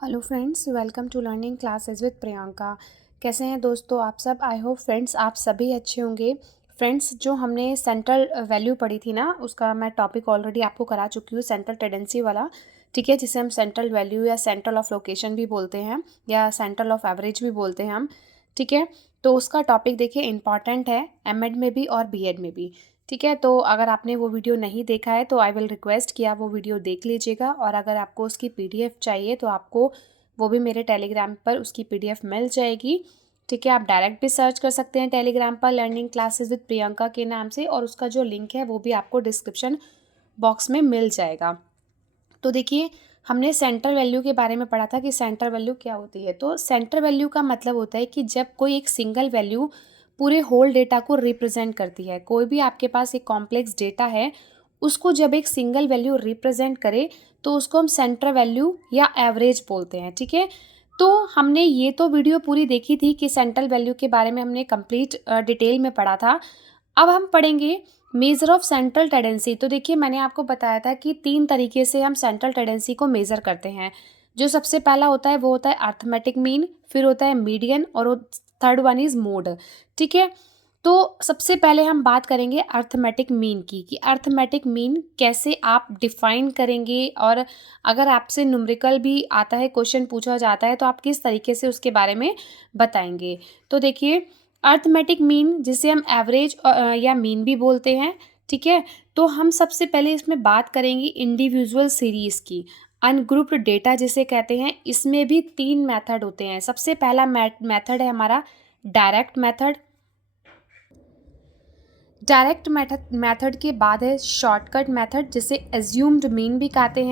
Hello friends, welcome to learning classes with Priyanka. कैसे हैं दोस्तों आप सब? आई होप फ्रेंड्स आप सभी अच्छे होंगे। फ्रेंड्स, जो हमने सेंट्रल वैल्यू पढ़ी थी ना, उसका मैं टॉपिक ऑलरेडी आपको करा चुकी हूँ, सेंट्रल टेंडेंसी वाला। ठीक है, जिसे हम सेंट्रल वैल्यू या सेंट्रल ऑफ लोकेशन भी बोलते हैं या सेंट्रल ऑफ एवरेज भी बोलते हैं हम। ठीक है, तो उसका टॉपिक देखिए इंपॉर्टेंट है, एमएड में भी और बीएड में भी। ठीक है, तो अगर आपने वो वीडियो नहीं देखा है तो आई विल रिक्वेस्ट कि आप वो वीडियो देख लीजिएगा, और अगर आपको उसकी पीडीएफ चाहिए तो आपको वो भी मेरे टेलीग्राम पर उसकी पीडीएफ मिल जाएगी। ठीक है, आप डायरेक्ट भी सर्च कर सकते हैं टेलीग्राम पर लर्निंग क्लासेस विद प्रियंका के नाम से, और उसका जो लिंक है वो भी आपको डिस्क्रिप्शन बॉक्स में मिल जाएगा। तो देखिए, हमने सेंटर वैल्यू के बारे में पढ़ा था कि सेंटर वैल्यू क्या होती है। तो सेंटर वैल्यू का मतलब होता है कि जब कोई एक सिंगल वैल्यू पूरे होल डेटा को रिप्रेजेंट करती है। कोई भी आपके पास एक कॉम्प्लेक्स डेटा है, उसको जब एक सिंगल वैल्यू रिप्रेजेंट करे तो उसको हम सेंटर वैल्यू या एवरेज बोलते हैं। ठीक है, तो हमने ये तो वीडियो पूरी देखी थी कि सेंट्रल वैल्यू के बारे में हमने कंप्लीट डिटेल में पढ़ा था। अब हम पढ़ेंगे मेज़र ऑफ सेंट्रल टेंडेंसी। तो देखिए, मैंने आपको बताया था कि 3 तरीके से हम सेंट्रल टेंडेंसी को मेज़र करते हैं। जो सबसे पहला होता है वो होता है अरिथमेटिक मीन, फिर होता है मीडियन, और थर्ड वन इज़ मोड। ठीक है, तो सबसे पहले हम बात करेंगे अरिथमेटिक मीन की, कि अरिथमेटिक मीन कैसे आप डिफाइन करेंगे, और अगर आपसे न्यूमेरिकल भी आता है, क्वेश्चन पूछा जाता है, तो आप किस तरीके से उसके बारे में बताएंगे। तो देखिए, अरिथमेटिक मीन जिसे हम एवरेज या मीन भी बोलते हैं। ठीक है, तो हम सबसे पहले इसमें बात करेंगे इंडिविजुअल सीरीज़ की। अनग्रुप्ड डेटा जिसे कहते हैं, इसमें भी 3 मेथड होते हैं। सबसे पहला मेथड है हमारा डायरेक्ट मेथड। डायरेक्ट मेथड के बाद है शॉर्टकट मेथड, जिसे एज्यूम्ड मीन भी कहते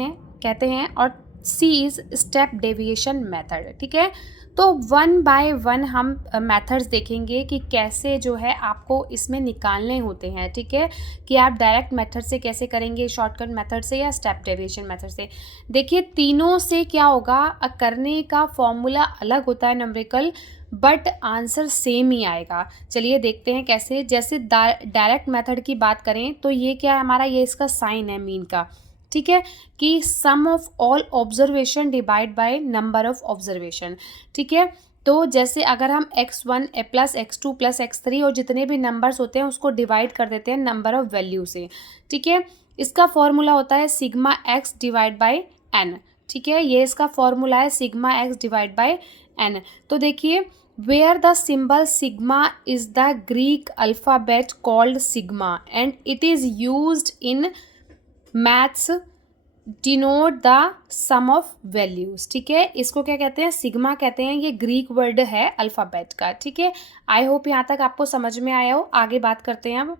हैं, और सी इज स्टेप डेविएशन मेथड। ठीक है, तो वन बाय वन हम मेथड्स देखेंगे कि कैसे जो है आपको इसमें निकालने होते हैं। ठीक है, कि आप डायरेक्ट मेथड से कैसे करेंगे, शॉर्टकट मेथड से या स्टेप डेविएशन मेथड से। देखिए, तीनों से क्या होगा, करने का फॉर्मूला अलग होता है न्यूमेरिकल, बट आंसर सेम ही आएगा। चलिए देखते हैं कैसे। जैसे डायरेक्ट मेथड की बात करें तो ये क्या है हमारा, ये इसका साइन है मीन का। ठीक है, कि sum of all observation divide by number of observation. ठीक है, तो जैसे अगर हम x1 plus x2 plus x3 और जितने भी नंबर्स होते हैं उसको डिवाइड कर देते हैं नंबर ऑफ वैल्यू से। ठीक है, इसका फॉर्मूला होता है sigma x divide by n। ठीक है, ये इसका फॉर्मूला है sigma x divide by n। तो देखिए, where the symbol sigma is the Greek alphabet called sigma and it is used in maths denote the sum of values. ठीक है, इसको क्या कहते हैं, सिग्मा कहते हैं। ये ग्रीक वर्ड है अल्फ़ाबेट का। ठीक है, आई होप यहाँ तक आपको समझ में आया हो। आगे बात करते हैं अब।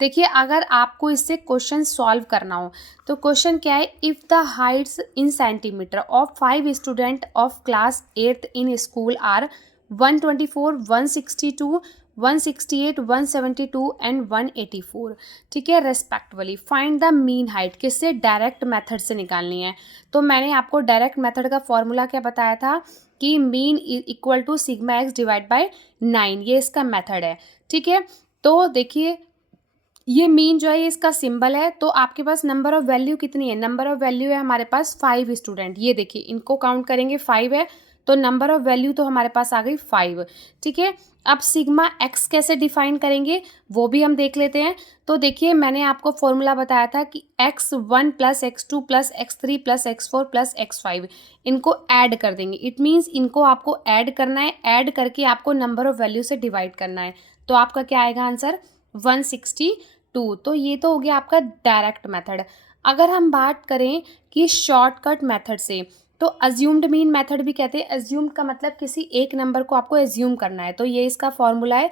देखिए, अगर आपको इससे क्वेश्चन सॉल्व करना हो तो क्वेश्चन क्या है, if the heights in centimetre of 5 student of class 8th in school are 124, 162, 168, 172 and 184। ठीक है, respectively find the mean height. किससे, डायरेक्ट मेथड से निकालनी है। तो मैंने आपको डायरेक्ट मेथड का फॉर्मूला क्या बताया था कि mean equal to sigma X divide by 9, ये इसका मेथड है। ठीक है, तो देखिए, ये मीन जो है ये इसका सिंबल है। तो आपके पास नंबर ऑफ वैल्यू कितनी है, नंबर ऑफ वैल्यू है हमारे पास 5 स्टूडेंट। ये देखिए, इनको काउंट करेंगे 5 है, तो नंबर ऑफ वैल्यू तो हमारे पास आ गई 5। ठीक है, अब सिग्मा एक्स कैसे डिफाइन करेंगे वो भी हम देख लेते हैं। तो देखिए, मैंने आपको फॉर्मूला बताया था कि x1 plus x2 plus x3 plus x4 plus x5, इनको ऐड कर देंगे। इट मीन्स इनको आपको ऐड करना है, ऐड करके आपको नंबर ऑफ वैल्यू से डिवाइड करना है। तो आपका क्या आएगा आंसर, 162। तो ये तो हो गया आपका डायरेक्ट मेथड। अगर हम बात करें कि शॉर्टकट मेथड से, तो अज्यूम्ड मीन मेथड भी कहते हैं। अज्यूम्ड का मतलब किसी एक नंबर को आपको एज्यूम करना है। तो ये इसका फॉर्मूला है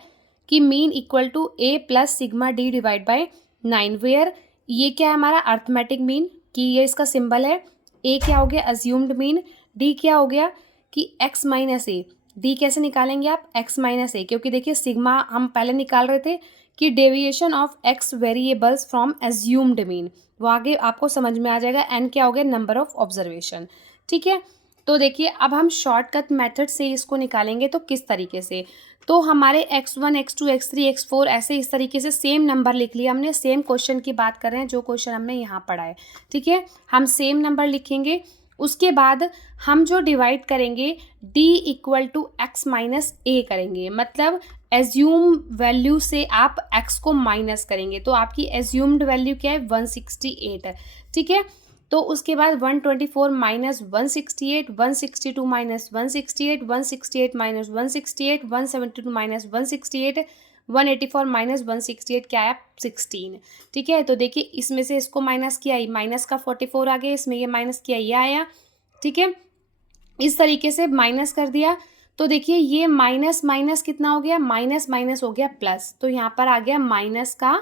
कि mean equal to a plus sigma D divide by 9, where ये क्या है हमारा अर्थमेटिक मीन, कि ये इसका सिंबल है। a क्या हो गया, अज्यूम्ड मीन। d क्या हो गया कि x माइनस ए। डी कैसे निकालेंगे आप, x माइनस ए, क्योंकि देखिए सिग्मा हम पहले निकाल रहे थे कि deviation of x variables from assumed mean, वो आगे आपको समझ में आ जाएगा। एन क्या हो गया, नंबर ऑफ ऑब्जर्वेशन। ठीक है, तो देखिए, अब हम शॉर्टकट मेथड से इसको निकालेंगे तो किस तरीके से, तो हमारे x1 x2 x3 x4 ऐसे इस तरीके से सेम नंबर लिख लिया हमने। सेम क्वेश्चन की बात कर रहे हैं जो क्वेश्चन हमने यहाँ पढ़ा है। ठीक है, हम सेम नंबर लिखेंगे, उसके बाद हम जो डिवाइड करेंगे d equal to x minus a करेंगे, मतलब एज्यूम वैल्यू से आप x को माइनस करेंगे, तो आपकी एज्यूम्ड वैल्यू क्या है 168 है, ठीक है। तो उसके बाद 124 minus 168, 162 minus 168, 168 minus 168, 172 minus 168, 184 minus 168 क्या आया 16, ठीक है। तो देखिए इसमें से इसको माइनस किया, माइनस का 44 आ गया, इसमें ये माइनस किया, ये आया, ठीक है। इस तरीके से माइनस कर दिया, तो देखिए ये माइनस माइनस कितना हो गया, माइनस माइनस हो गया प्लस, तो यहाँ पर आ गया माइनस का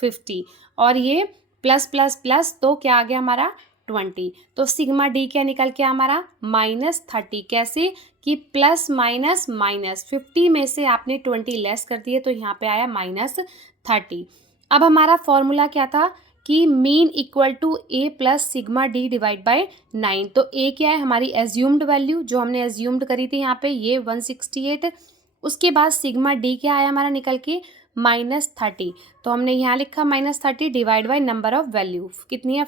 50 और ये प्लस प्लस प्लस, तो क्या आ गया हमारा 20। तो सिग्मा डी क्या निकल के हमारा -30। कैसे कि प्लस माइनस माइनस 50 में से आपने 20 लेस कर दिए, तो यहाँ पे आया -30। अब हमारा फॉर्मूला क्या था कि mean equal to A plus sigma D divide by 9। तो ए क्या है हमारी एज्यूम्ड वैल्यू, जो हमने एज्यूम्ड करी थी यहाँ पे, ये 168। उसके बाद सिग्मा डी क्या आया हमारा निकल के -30, तो हमने यहाँ लिखा -30 divide by number of value, कितनी है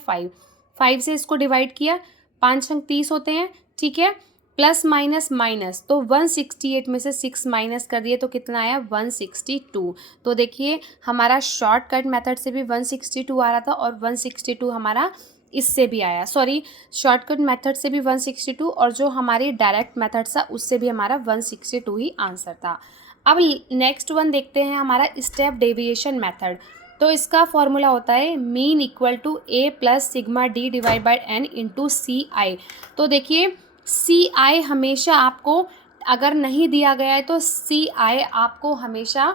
5 से इसको डिवाइड किया, 5 अंक 30 होते हैं, ठीक है। प्लस माइनस माइनस, तो 168 में से 6 माइनस कर दिए तो कितना आया 162। तो देखिए हमारा शॉर्टकट मेथड से भी 162 आ रहा था और 162 हमारा इससे भी आया, सॉरी शॉर्टकट मेथड से भी 162 और जो हमारी डायरेक्ट मेथड था उससे भी हमारा 162 ही आंसर था। अब नेक्स्ट वन देखते हैं हमारा स्टेप डेविएशन मेथड। तो इसका फॉर्मूला होता है mean equal to A plus sigma D divide by n into c i. तो देखिए सी आई हमेशा आपको, अगर नहीं दिया गया है तो सी आई आपको हमेशा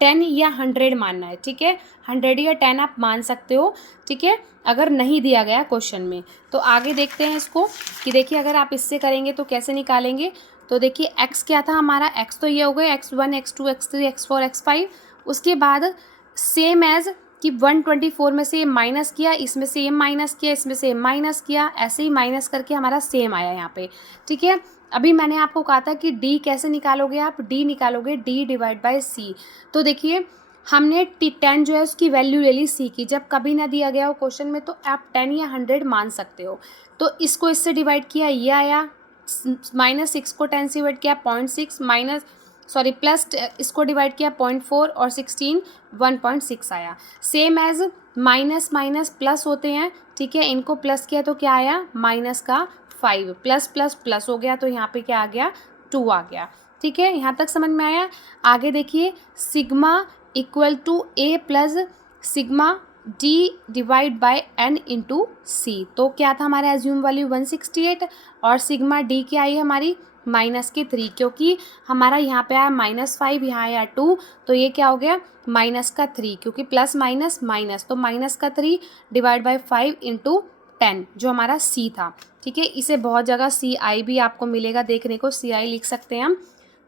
10 या 100 मानना है, ठीक है। 100 या 10 आप मान सकते हो, ठीक है, अगर नहीं दिया गया क्वेश्चन में। तो आगे देखते हैं इसको कि देखिए अगर आप इससे करेंगे तो कैसे निकालेंगे। तो देखिए x क्या था हमारा, x तो ये हो गए x1 x2 x3 x4 x5। उसके बाद सेम एज कि 124 में से ये माइनस किया, इसमें से ये माइनस किया, इसमें से माइनस किया, ऐसे ही माइनस करके हमारा सेम आया यहाँ पे, ठीक है। अभी मैंने आपको कहा था कि d कैसे निकालोगे, आप d निकालोगे d डिवाइड बाय c। तो देखिए हमने 10 जो है उसकी वैल्यू ले ली c की, जब कभी ना दिया गया हो क्वेश्चन में तो आप 10 या 100 मान सकते हो। तो इसको इससे डिवाइड किया, ये आया, -6 को 10 से डिवाइड किया 0.6, माइनस सॉरी प्लस इसको डिवाइड किया 0.4 और 16 1.6 आया। Same as minus minus plus होते हैं, ठीक है, इनको प्लस किया तो क्या आया माइनस का 5, प्लस प्लस प्लस हो गया तो यहाँ पे क्या आ गया 2 आ गया, ठीक है। यहाँ तक समझ में आया। आगे देखिए sigma equal to A plus sigma D divide by n into c. तो क्या था हमारा एज्यूम वैल्यू 168 और सिग्मा डी क्या आई हमारी -3, क्योंकि हमारा यहाँ पे आया -5, यहाँ आया 2, तो ये क्या हो गया -3, क्योंकि प्लस माइनस माइनस, तो -3 डिवाइड बाय 5 इंटू 10 जो हमारा सी था, ठीक है। इसे बहुत जगह सी आई भी आपको मिलेगा देखने को, सी आई लिख सकते हैं हम।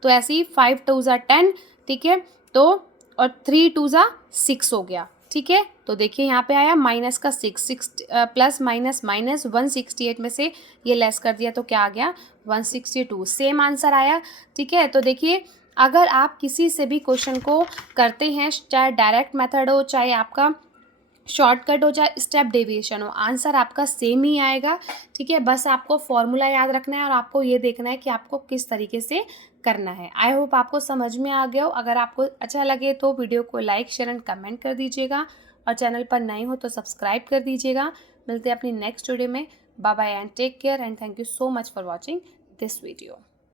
तो ऐसे ही 5 2 ज़ा 10, ठीक है, तो और 3 2 ज़ा 6 हो गया, ठीक है। तो देखिए यहाँ पे आया -6 प्लस माइनस माइनस 168 में से ये लेस कर दिया तो क्या आ गया 162, सेम आंसर आया, ठीक है। तो देखिए अगर आप किसी से भी क्वेश्चन को करते हैं, चाहे डायरेक्ट मेथड हो, चाहे आपका शॉर्टकट हो, चाहे स्टेप डेविएशन हो, आंसर आपका सेम ही आएगा, ठीक है। बस आपको फॉर्मूला याद रखना है और आपको ये देखना है कि आपको किस तरीके से करना है। आई होप आपको समझ में आ गया हो। अगर आपको अच्छा लगे तो वीडियो को लाइक शेयर एंड कमेंट कर दीजिएगा और चैनल पर नए हो तो सब्सक्राइब कर दीजिएगा। मिलते हैं अपनी नेक्स्ट वीडियो में। Bye bye and take care and thank you so much for watching this video.